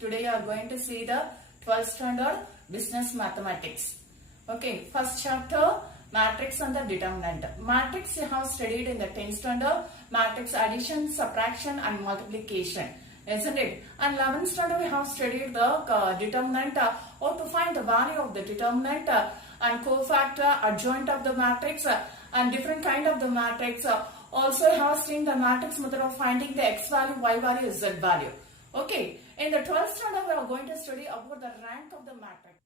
Today you are going to see the 12th standard business mathematics. Okay, first chapter matrix and the determinant. Matrix you have studied in the 10th standard, matrix addition, subtraction and multiplication, isn't it? And 11th standard we have studied the determinant, how to find the value of the determinant and cofactor, adjoint of the matrix and different kind of the matrix. Also you have seen the matrix method of finding the x value, y value, z value. Okay, in the 12th standard we are going to study about the rank of the matrix.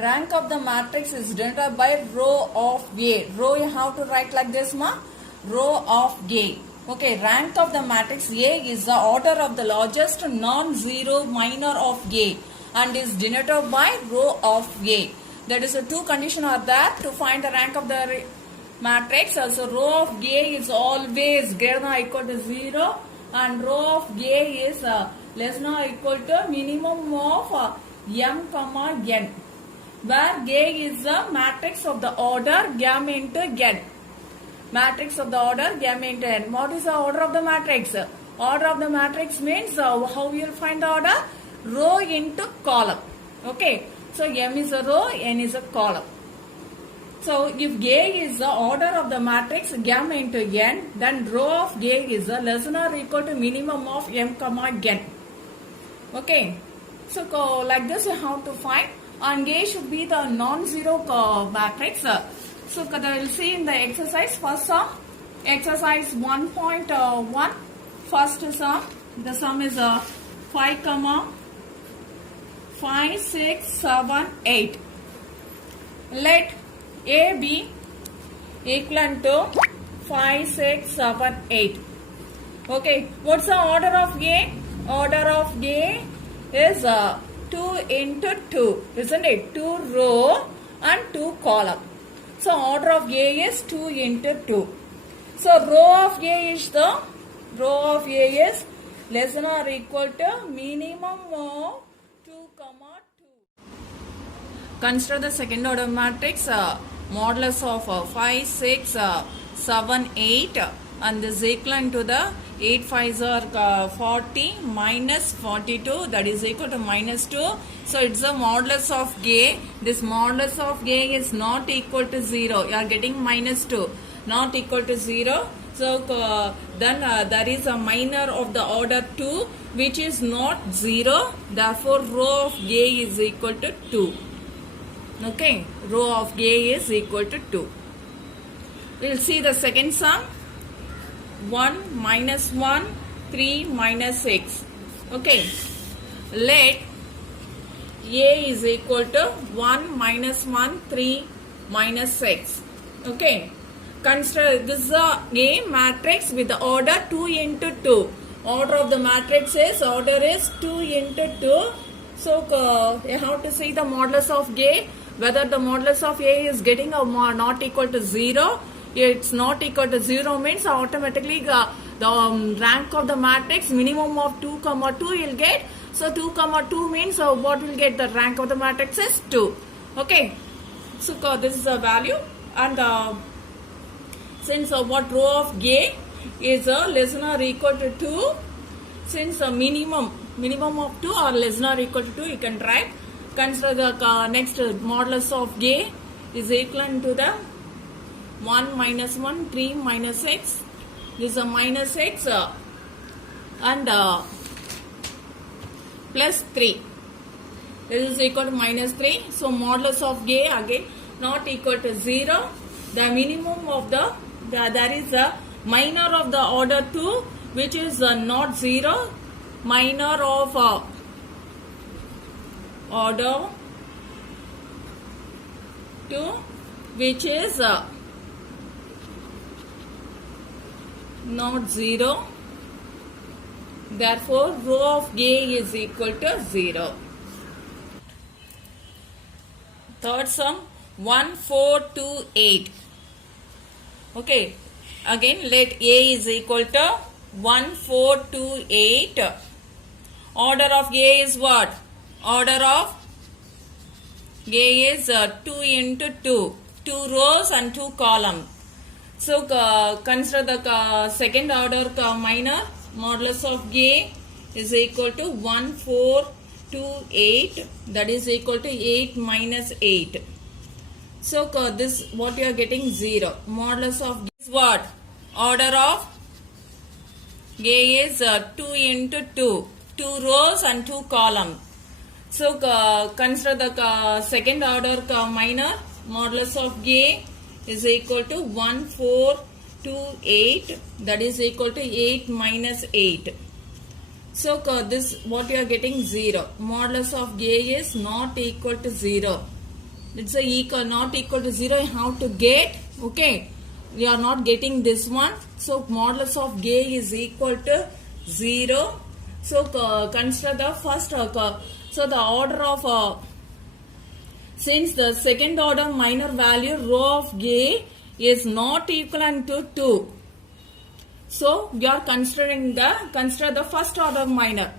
Rank of the matrix is denoted by row of A. Row you have to write like this, ma. Row of A. Okay, rank of the matrix A is the order of the largest non-zero minor of A and is denoted by row of A. That is the two conditions are there to find the rank of the matrix. Also, row of A is always greater than or equal to 0 and row of A is less than or equal to minimum of m comma n, where A is the matrix of the order m into n. Matrix of the order m into n. What is the order of the matrix? Order of the matrix means how you will find the order? Row into column. Okay. So m is a row, n is a column. So if A is the order of the matrix m into n, then row of A is less than or equal to minimum of m comma n. Okay. So like this you have to find, and A should be the non-zero matrix. So we will see in the exercise. First sum, exercise 1.1. First sum, the sum is 5 comma 5, 6, 7, 8. Let A be equal to 5, 6, 7, 8. Okay, what's the order of A? Order of A is 2 into 2, isn't it? 2 row and 2 column. So order of A is 2 into 2. So row of A is less than or equal to minimum of 2 comma 2. Consider the second order matrix, modulus of 5, 6, 7, 8 and this is equal to the 8 5s are 40 minus 42, that is equal to minus 2. So it's the modulus of A. This modulus of A is not equal to 0. You are getting minus 2, not equal to 0. So then there is a minor of the order 2 which is not 0. Therefore row of A is equal to 2. Okay, row of A is equal to 2. We will see the second sum. 1 minus 1, 3 minus 6. Okay, let A is equal to 1 minus 1, 3 minus 6. Okay, consider this is a matrix with the order 2 into 2. Order of the matrix is 2 into 2. So you have to see the modulus of A, whether the modulus of A is getting or not equal to 0. It's not equal to 0 means automatically the rank of the matrix minimum of 2 comma 2 you'll get. So 2 comma 2 means what will get the rank of the matrix is 2. Okay, so this is the value, and since what row of A is less than or equal to 2, since minimum of 2 or less than or equal to 2 you can write. Consider the next modulus of A is equal to the 1 minus 1, 3 minus 6. This is a minus 6 and plus 3. This is equal to minus 3. So modulus of A again not equal to 0. The minimum of there is a minor of the order 2 which is not 0. Minor of order 2 which is not 0. Therefore row of A is equal to 0. Third sum 1, 4, 2, 8. Okay, again let A is equal to 1, 4, 2, 8. Order of A is what? Order of A is 2 into 2. 2 rows and 2 columns. So consider the second order minor modulus of A is equal to 1, 4, 2, 8. That is equal to 8 minus 8. So this what you are getting 0. Modulus of G is what? Order of G is 2 into 2. 2 rows and 2 columns. So consider the second order minor. Modulus of G is equal to 1, 4, 2, 8. That is equal to 8 minus 8. So this what you are getting 0. Modulus of G is not equal to 0. It's a equal, not equal to 0. You have to get, okay. We are not getting this one. So modulus of G is equal to 0. So consider the first, so the order of, since the second order minor value rho of G is not equivalent to 2. So we are consider the first order minor.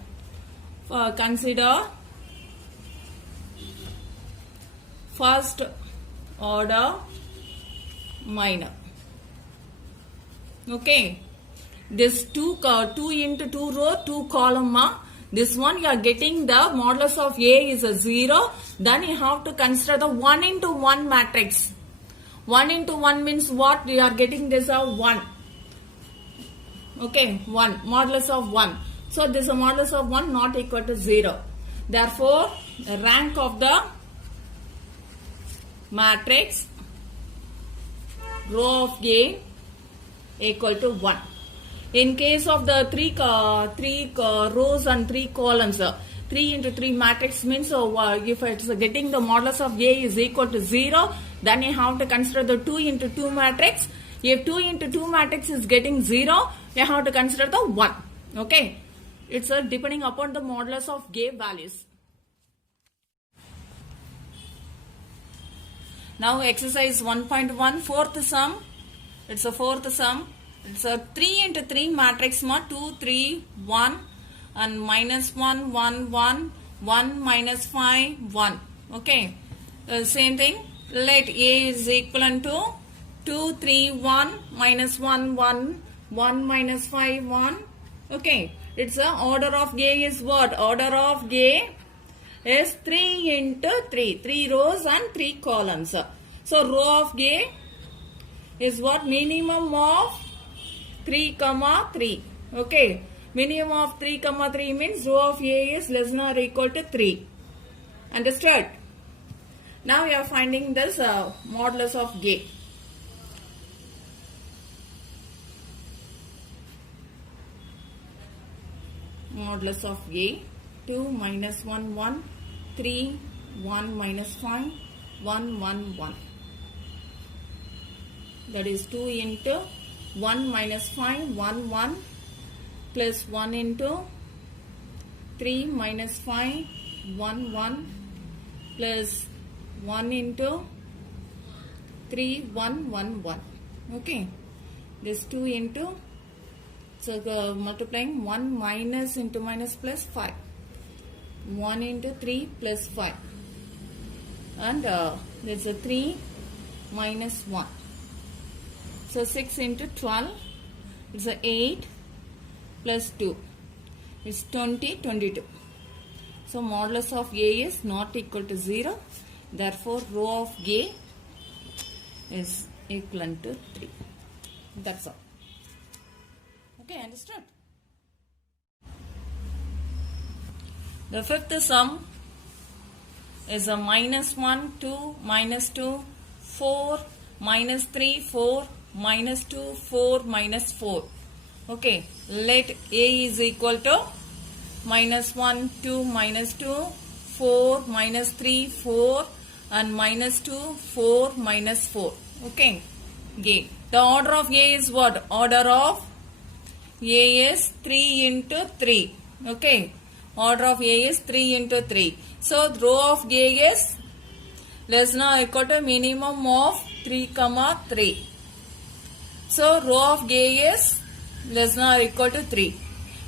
Consider first order minor. Okay, this 2 into 2 row 2 column, this one you are getting the modulus of A is a 0. Then you have to consider the 1 into 1 matrix. 1 into 1 means what? We are getting this a 1. Okay, 1, modulus of 1. So this is a modulus of 1 not equal to 0. Therefore, the rank of the matrix row of A equal to 1. In case of the three rows and 3 columns, 3 into 3 matrix means if it's getting the modulus of A is equal to 0, then you have to consider the 2 into 2 matrix. If 2 into 2 matrix is getting 0, you have to consider the 1. Okay, it's depending upon the modulus of A values. Now exercise 1.1 fourth sum. It's a fourth sum. It's a 3 into 3 matrix 2, 3, 1 and minus 1, 1, 1, 1 minus 5, 1. Okay. Same thing. Let A is equivalent to 2, 3, 1 minus 1, 1, 1 minus 5, 1. Okay. It's a order of A is what? Order of A is 3 into 3. 3 rows and 3 columns. So row of A is what? Minimum of 3, 3. Okay. Minimum of 3, 3 means row of A is less than or equal to 3. Understood? Now we are finding this modulus of A. Modulus of A. 2 minus 1, 1. 3, 1 minus 5. 1, 1, 1. That is 2 into 1 minus 5, 1, 1 plus 1 into 3 minus 5, 1, 1 plus 1 into 3, 1, 1, 1. Okay. This 2 into, so multiplying 1 minus into minus plus 5. 1 into 3 plus 5. And there's a 3 minus 1. So 6 into 12, it's a 8 plus 2. It's 20, 22. So modulus of A is not equal to 0. Therefore, row of A is equivalent to 3. That's all. Okay, understood? The fifth sum is a minus 1, 2, minus 2, 4, minus 3, 4, minus 2, 4, minus 4. Okay, let A is equal to minus 1, 2, minus 2, 4, minus 3, 4 and minus 2, 4, minus 4. Okay, A. The order of A is what? Order of A is 3 into 3. Okay, order of A is 3 into 3. So, row of A is less than or equal to minimum of 3, 3. So, row of A is less than or equal to 3.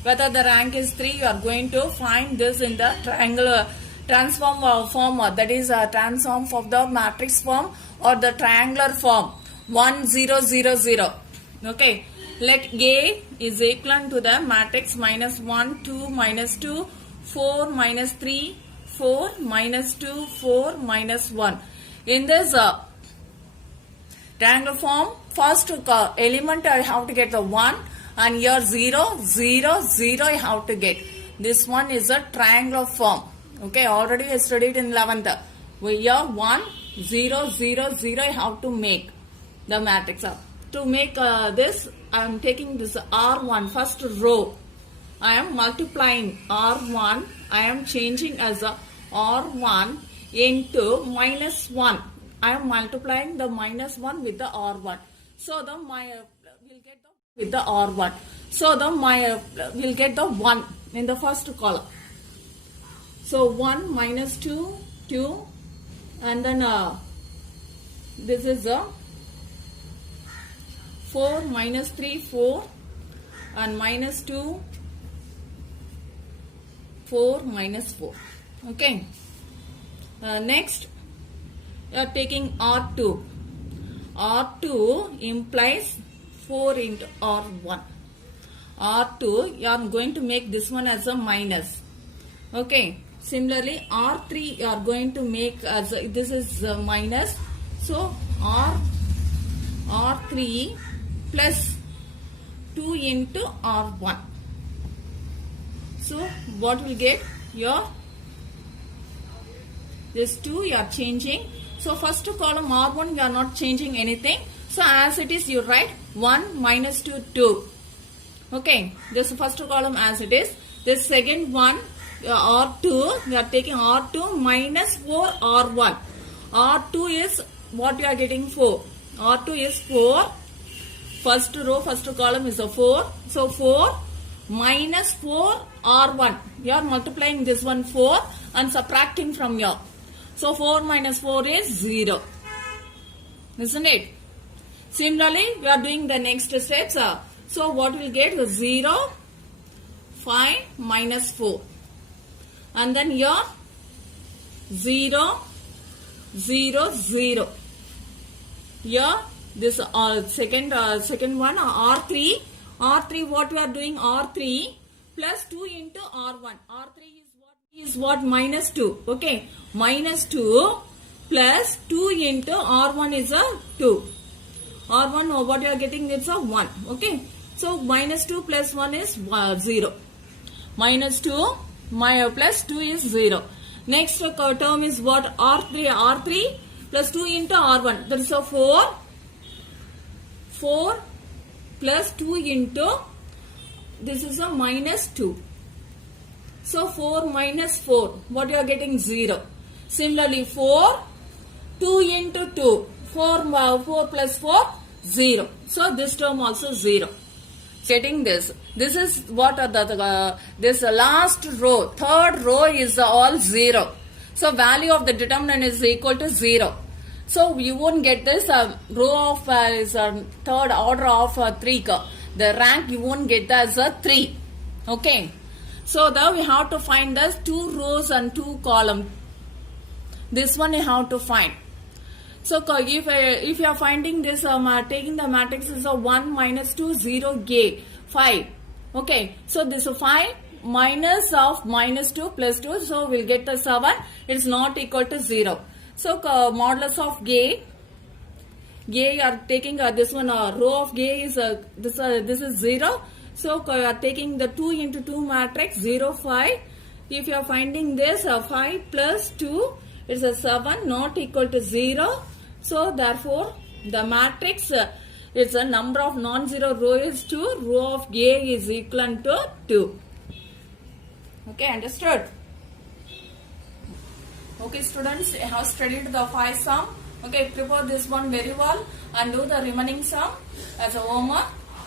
Whether the rank is 3, you are going to find this in the triangular transform form, that is a transform of the matrix form or the triangular form 1, 0, 0, 0. Okay, Let A is equivalent to the matrix minus 1, 2, minus 2, 4, minus 3, 4, minus 2, 4, minus 1. In this triangle form, first element I have to get the 1 and here 0, 0, 0 I have to get. This one is a triangular form. Okay, already I studied in 11th. We here 1, 0, 0, 0 I have to make the matrix up. To make this, I am taking this R1, first row. I am multiplying R1. I am changing as a R1 into minus 1. I am multiplying the minus 1 with the R1. So the will get the with the R1. So the will get the 1 in the first column. So 1 minus 2, 2, and then this is a 4 minus 3, 4, and minus 2, 4 minus 4. Okay. Next, you are taking R2. R2 implies 4 into R1. R2, you are going to make this one as a minus. Okay. Similarly, R3 you are going to make as this is minus. So R3 plus 2 into R1. So what will get your this 2 you are changing. So first column R1 you are not changing anything. So as it is you write 1 minus 2 2. Okay, this first column as it is. This second one R2 we are taking R2 minus 4 R1. R2 is what you are getting 4. R2 is 4. First row, first column is a 4. So 4 minus 4 R1. You are multiplying this one 4 and subtracting from here. So 4 minus 4 is 0. Isn't it? Similarly, we are doing the next steps. So what will get? 0, 5 minus 4. And then here 0, 0, 0. Here this second one R3. R3 what we are doing? R3 plus 2 into R1. R3 is what? Minus 2. Okay. Minus 2 plus 2 into R1 is a 2. R1 what you are getting? It's a 1. Okay. So minus 2 plus 1 is 0. Minus 2 plus 2 is 0. Next term is what? R3. R3 plus 2 into R1. That is a 4. 4 plus 2 into, this is a minus 2. So 4 minus 4, what you are getting? 0. Similarly 4, 2 into 2, 4 plus 4, 0. So this term also 0. Getting this. This is what this last row, third row is all 0. So value of the determinant is equal to 0. So you won't get this row of is third order of 3. The rank you won't get that as a 3. Okay. So now we have to find the 2 rows and 2 columns. This one you have to find. So if you are finding this, taking the matrix is a 1 minus 2, 0, 5. Okay. So this is 5 minus of minus 2 plus 2. So we'll get the 7. It's not equal to 0. So modulus of G you are taking this one row of G is this is 0. So you are taking the 2 into 2 matrix 0, 5. If you are finding this 5 plus 2 it's a 7 not equal to 0. So therefore the matrix it's a number of non-zero row is 2. Row of G is equivalent to 2. Okay, understood? Okay students, I have studied the 5 sum. Okay, prepare this one very well and do the remaining sum as a homework.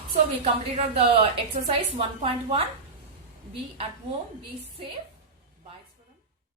So we completed the exercise 1.1. Be at home, be safe.